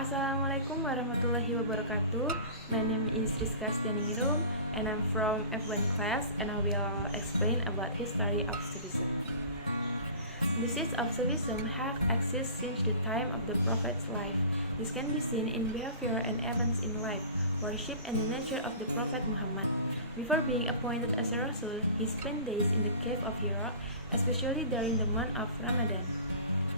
Assalamualaikum warahmatullahi wabarakatuh. My name is Rizka Stianingrum and I'm from F1 class and I will explain about history of Sufism. The seeds of Sufism have existed since the time of the Prophet's life. This can be seen in behavior and events in life, worship and the nature of the Prophet Muhammad. Before being appointed as a Rasul, he spent days in the cave of Hira, especially during the month of Ramadan.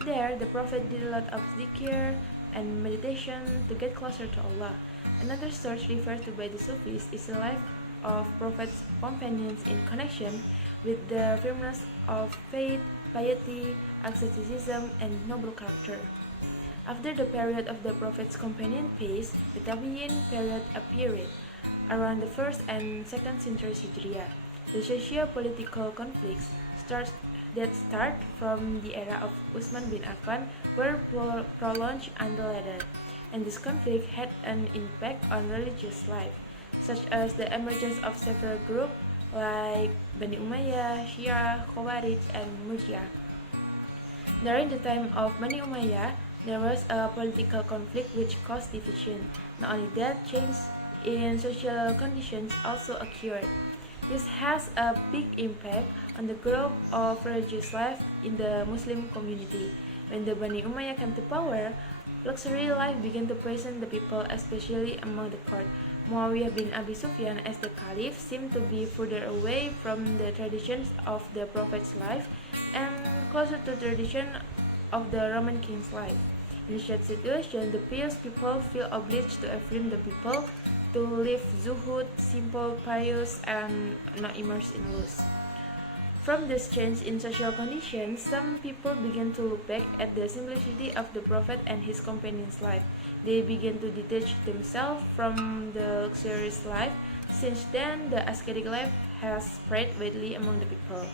There, the Prophet did a lot of zikir and meditation to get closer to Allah. Another source referred to by the Sufis is the life of Prophet's companions in connection with the firmness of faith, piety, asceticism, and noble character. After the period of the Prophet's companion phase, the Tabi'in period appeared around the 1st and 2nd centuries Hijriah. The socio-political conflicts that start from the era of Utsman bin Affan were prolonged until later, and this conflict had an impact on religious life, such as the emergence of several groups like Bani Umayyah, Shia, Khawarij, and Murji'ah. During the time of Bani Umayyah, there was a political conflict which caused division. Not only that, change in social conditions also occurred. This has a big impact on the growth of religious life in the Muslim community. When the Bani Umayyah came to power, luxury life began to present the people, especially among the court. Muawiyah bin Abi Sufyan as the caliph seemed to be further away from the traditions of the Prophet's life and closer to the tradition of the Roman king's life. In such situation, the pious people feel obliged to affirm the people to live zuhud, simple, pious, and not immersed in lust. From this change in social conditions, some people began to look back at the simplicity of the Prophet and his companions' life. They began to detach themselves from the luxurious life. Since then, the ascetic life has spread widely among the people.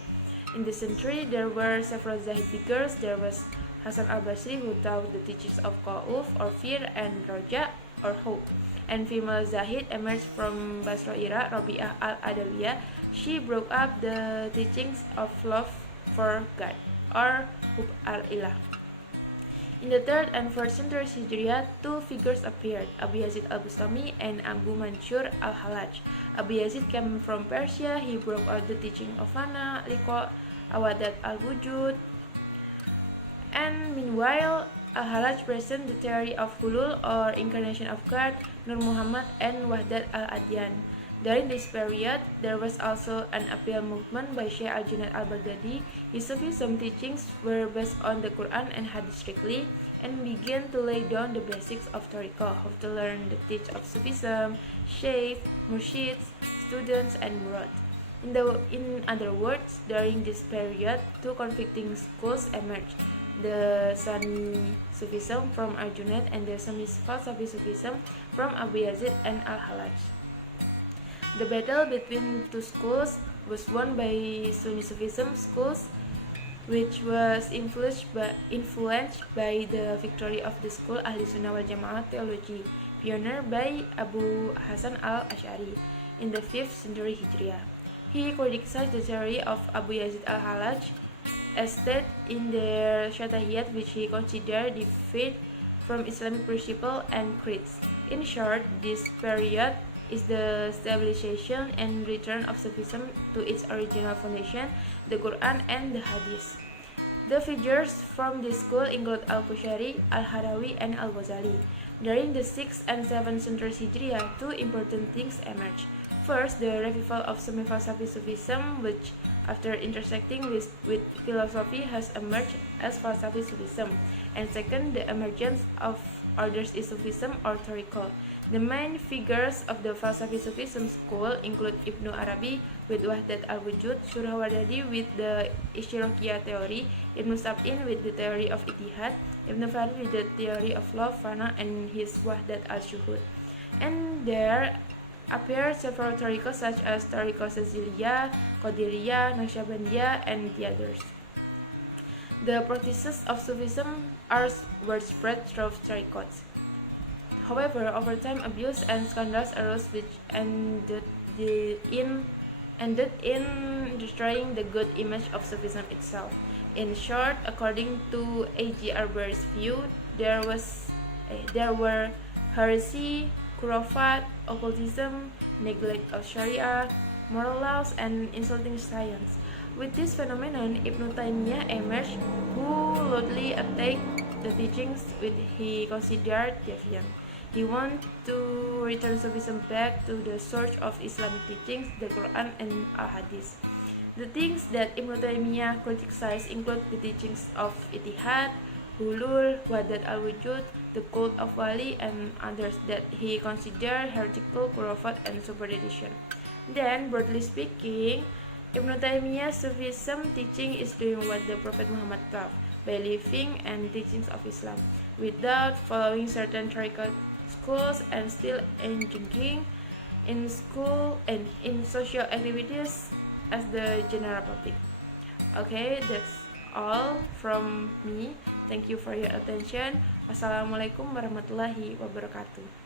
In this century, there were several Zahid figures. There was Hasan al-Basri, who taught the teachings of Khawf or fear and Roja or hope. And female Zahid emerged from Basra, Iraq, Rabi'ah al-Adawiyah. She broke up the teachings of love for God or Hub al-Ilah. In the 3rd and 4th centuries Hijriah, two figures appeared, Abu Yazid al-Bustami and Abu Mansur al-Hallaj. Abu Yazid came from Persia. He broke out the teaching of Fana, Liqa, Awadat al-Wujud. And meanwhile, Al-Hallaj present the theory of Hulul or incarnation of God, Nur Muhammad, and Wahdat al-Adyan. During this period, there was also an appeal movement by Syekh al-Junaid al-Baghdadi. His Sufism teachings were based on the Quran and Hadith strictly, and began to lay down the basics of Tariqah, how to learn the teach of Sufism, Shaykh, Murshids, students, and Murad. In other words, during this period, two conflicting schools emerged. The Sunni Sufism from Al-Junaid and the Semi-Falsafi Sufism from Abu Yazid and Al-Hallaj. The battle between two schools was won by Sunni Sufism schools, which was influenced by the victory of the school Ahli Sunnah wal Jamaah theology, pioneered by Abu Hasan al-Ash'ari in the 5th century Hijriah. He criticized the theory of Abu Yazid al-Hallaj as stated in their Shatahiyat, which he considered defeat from Islamic principle and creeds. In short, this period is the stabilization and return of Sufism to its original foundation, the Quran and the Hadith. The figures from this school include Al-Qushayri, Al-Harawi, and Al-Ghazali. During the 6th and 7th centuries Hijriah, two important things emerged. First, the revival of Semi-Falsafi Sufism, which after intersecting with philosophy has emerged as Falsafi Sufism. And second, the emergence of orders in Sufism or Tariqah. The main figures of the Falsafi Sufism school include Ibnu Arabi with Wahdat al-Wujud, Surahwardadi with the Ishraqiyah theory, Ibn Sab'in with the theory of Ittihad, Ibn Farid with the theory of love, Fana, and his Wahdat al-Shuhud. And there appear several tariqahs such as Tariqah Saziliyah, Qadiriyah, Naqshbandiyah, and the others. The practices of Sufism were spread through tariqahs. However, over time, abuse and scandals arose which ended in destroying the good image of Sufism itself. In short, according to A.G. Arber's view, there was There were heresy, khurafat, occultism, neglect of Sharia, moral laws, and insulting science. With this phenomenon, Ibn Taymiyyah emerged, who loudly attacked the teachings which he considered deviant. He wanted to return Sufism back to the source of Islamic teachings, the Quran and Al-Hadith. The things that Ibn Taymiyyah criticized include the teachings of Ittihad, Hulul, Wahdat al-Wujud, the cult of Wali, and others that he considered heretical, khurafat, and superstition. Then, broadly speaking, Ibn Taymiyyah's Sufism teaching is doing what the Prophet Muhammad taught, by living and teachings of Islam, without following certain tariqat schools and still engaging in school and in social activities as the general public. Okay, that's all from me. Thank you for your attention. Wassalamualaikum warahmatullahi wabarakatuh.